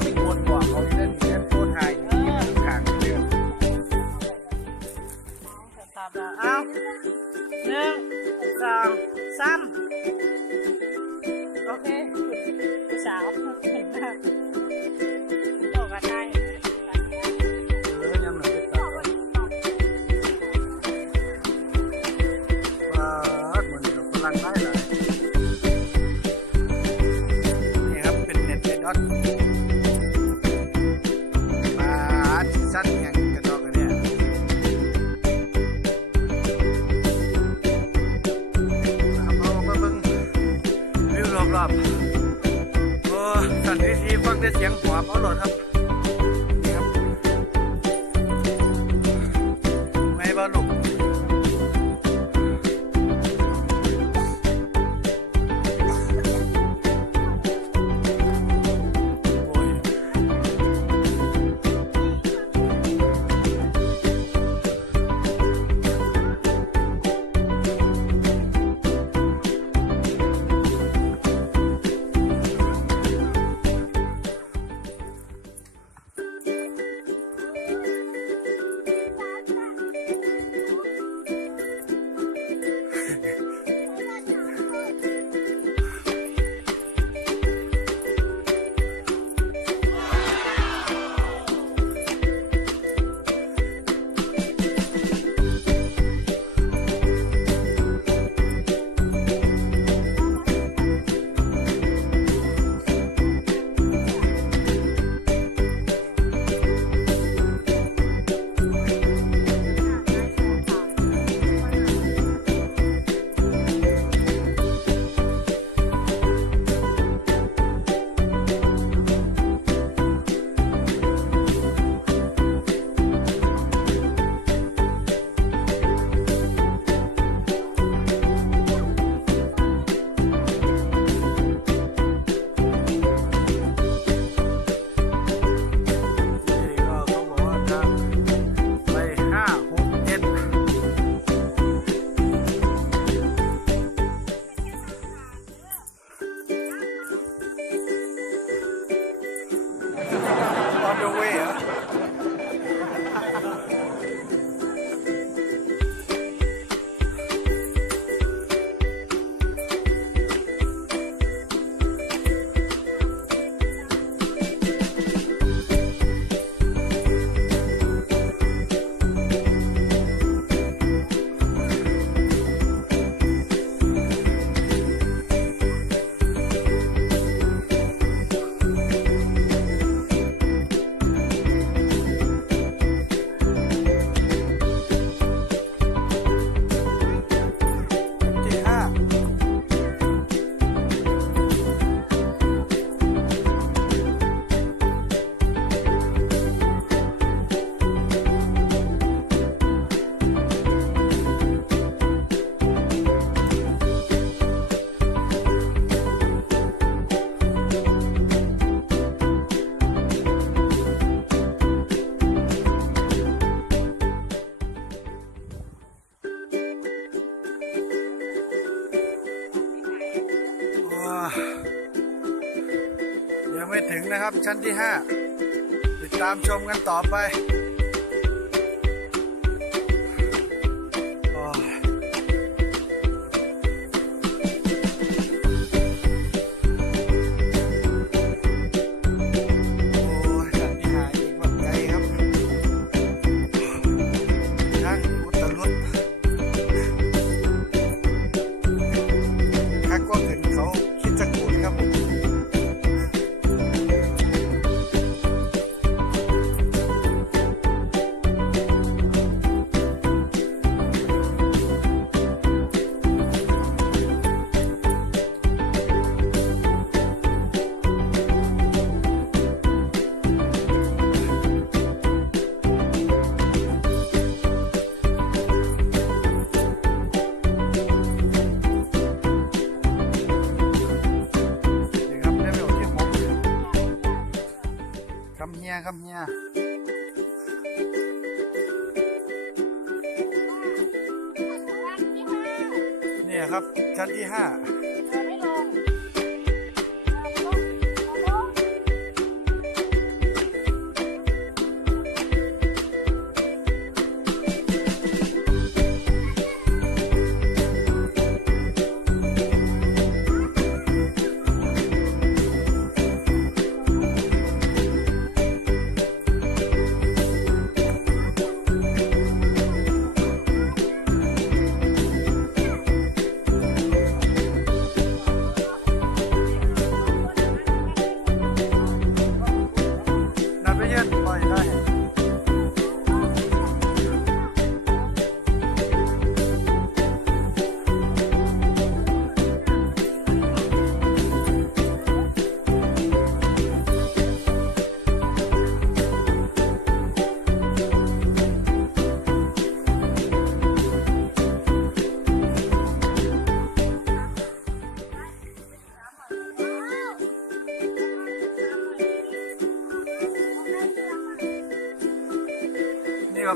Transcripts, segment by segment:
ไม่กดบอกเขาเล่นแค่โคตรไทยขางเดียวตามแล้วเอา1 2 3โอเคผู้สาวเห็นไหมโตกันได้ยังหน่อยก็ตัดว่าเหมือนกับพลังได้เลยนี่ครับเป็นเน็ตไอดอลมาสั้นยังกระดอกกันเนี่ยเอามาเบิ่งวิวรอบๆโอ้สั่นทีฟังได้เสียงหัวเขาหลดครับไม่บ้าลูกยังไม่ถึงนะครับชั้นที่5ติดตามชมกันต่อไปคำเฮียเนี่ยครับชั้นที่5ไม่ลง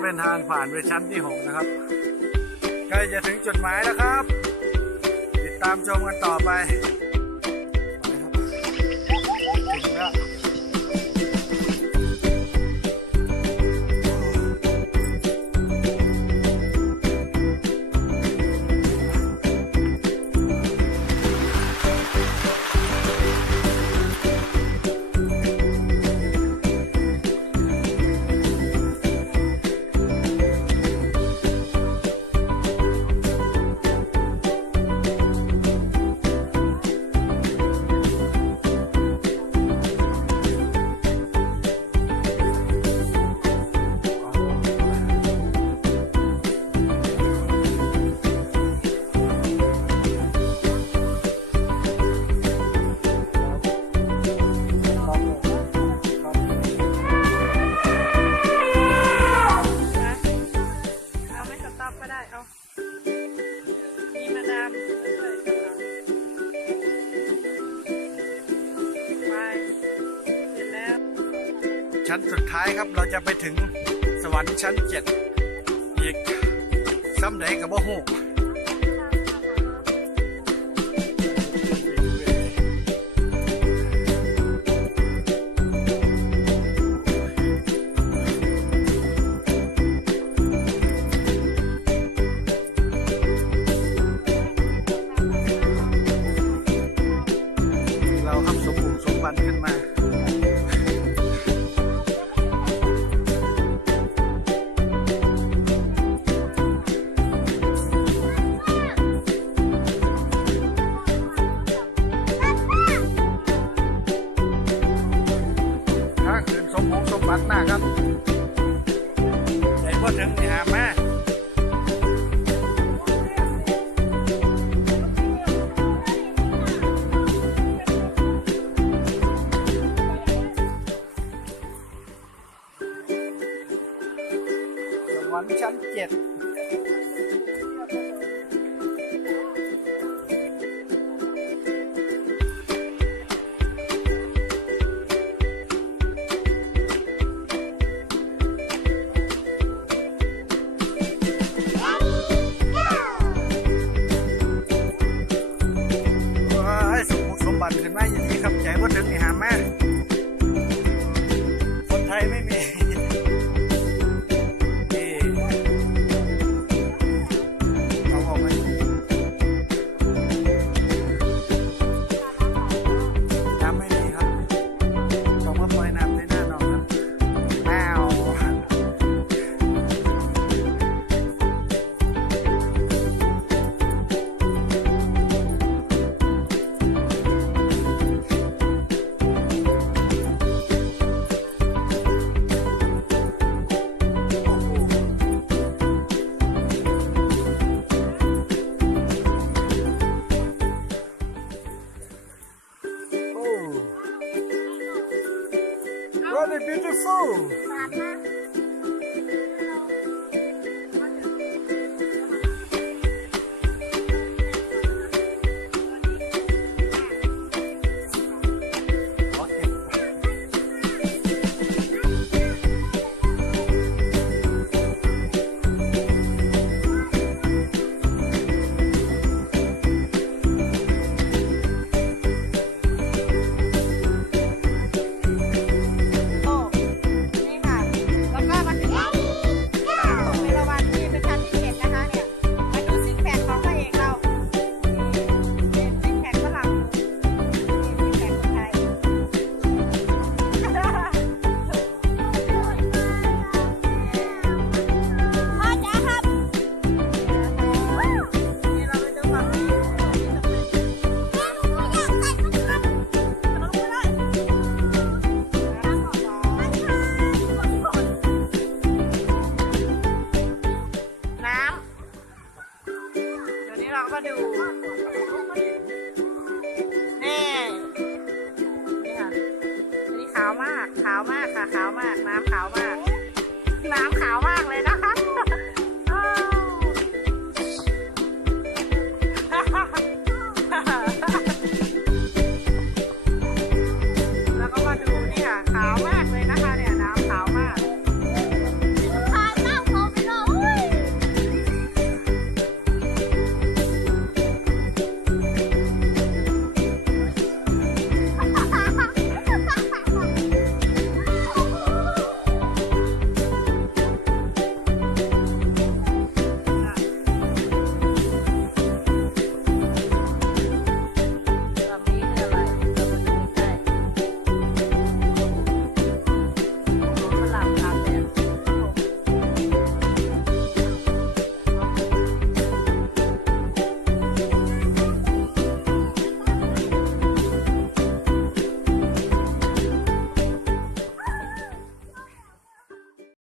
เป็นทางผ่านไปชั้นที่6นะครับใกล้จะถึงจุดหมายแล้วครับ ติดตามชมกันต่อไปถึงแล้วเอาไม่สต็อปก็ได้เอามีมาดามด้วยข้างหลังไปเสร็จแล้ว ชั้นสุดท้ายครับเราจะไปถึงสวรรค์ชั้น7อีกซ้ำใดกับบ่ฮู้เราครับสมบุกสมบันขึ้นมาถ้าคืนสมบุกสมบันมากครับใหญ่พอถึงนี่หามาสวรรค์ชั้น7ให้สมบุกสมบันขึ้นมาอย่างนี้ครับใหญ่พอถึงนี่หามาคนไทยไม่มีนี่เอาออกมาน้ำไม่มีครับต้องมาปล่อยน้ำในหน้าหนองครับแมวReally beautiful. ขอเก็บโอ้นี่ค่ะ แล้วก็มาถึงตรงเวลาวันที่เป็นชั้นที่7นะคะเนี่ย มาดูซิกแพคของพระเอกเราเป็นซิกแพคฝรั่งนี่ซิกแพคคนไทยพ่อจ๋าครับนี่เราไปดูฝั่งนี้น้ำเดี๋ยวนี้เราก็มาดู นี่ค่ะ อันนี้ขาวมาก ขาวมากค่ะ ขาวมาก น้ำขาวมาก น้ำขาวมาก